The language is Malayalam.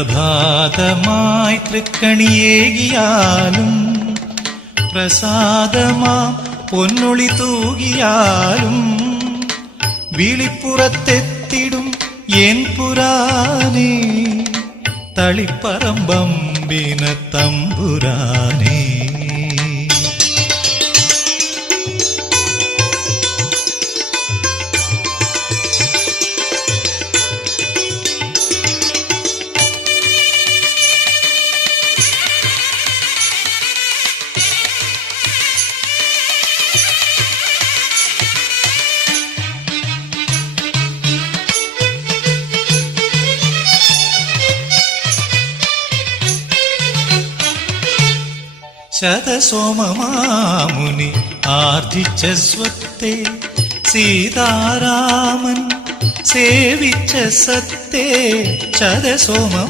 പ്രഭാതമായി തൃക്കണിയേകിയാലും പ്രസാദമാം പൊന്നൊളി തൂകിയാലും വിളിപ്പുറത്തെത്തിടും എൻ പുരാനേ തളിപ്പറമ്പമ്പിന തമ്പുരാനേ. ശതസോമമാമുനി ആർജിച്ച സ്വത്തെ സീതാരാമൻ സേവിച്ച സത്തേ. ശതസോമ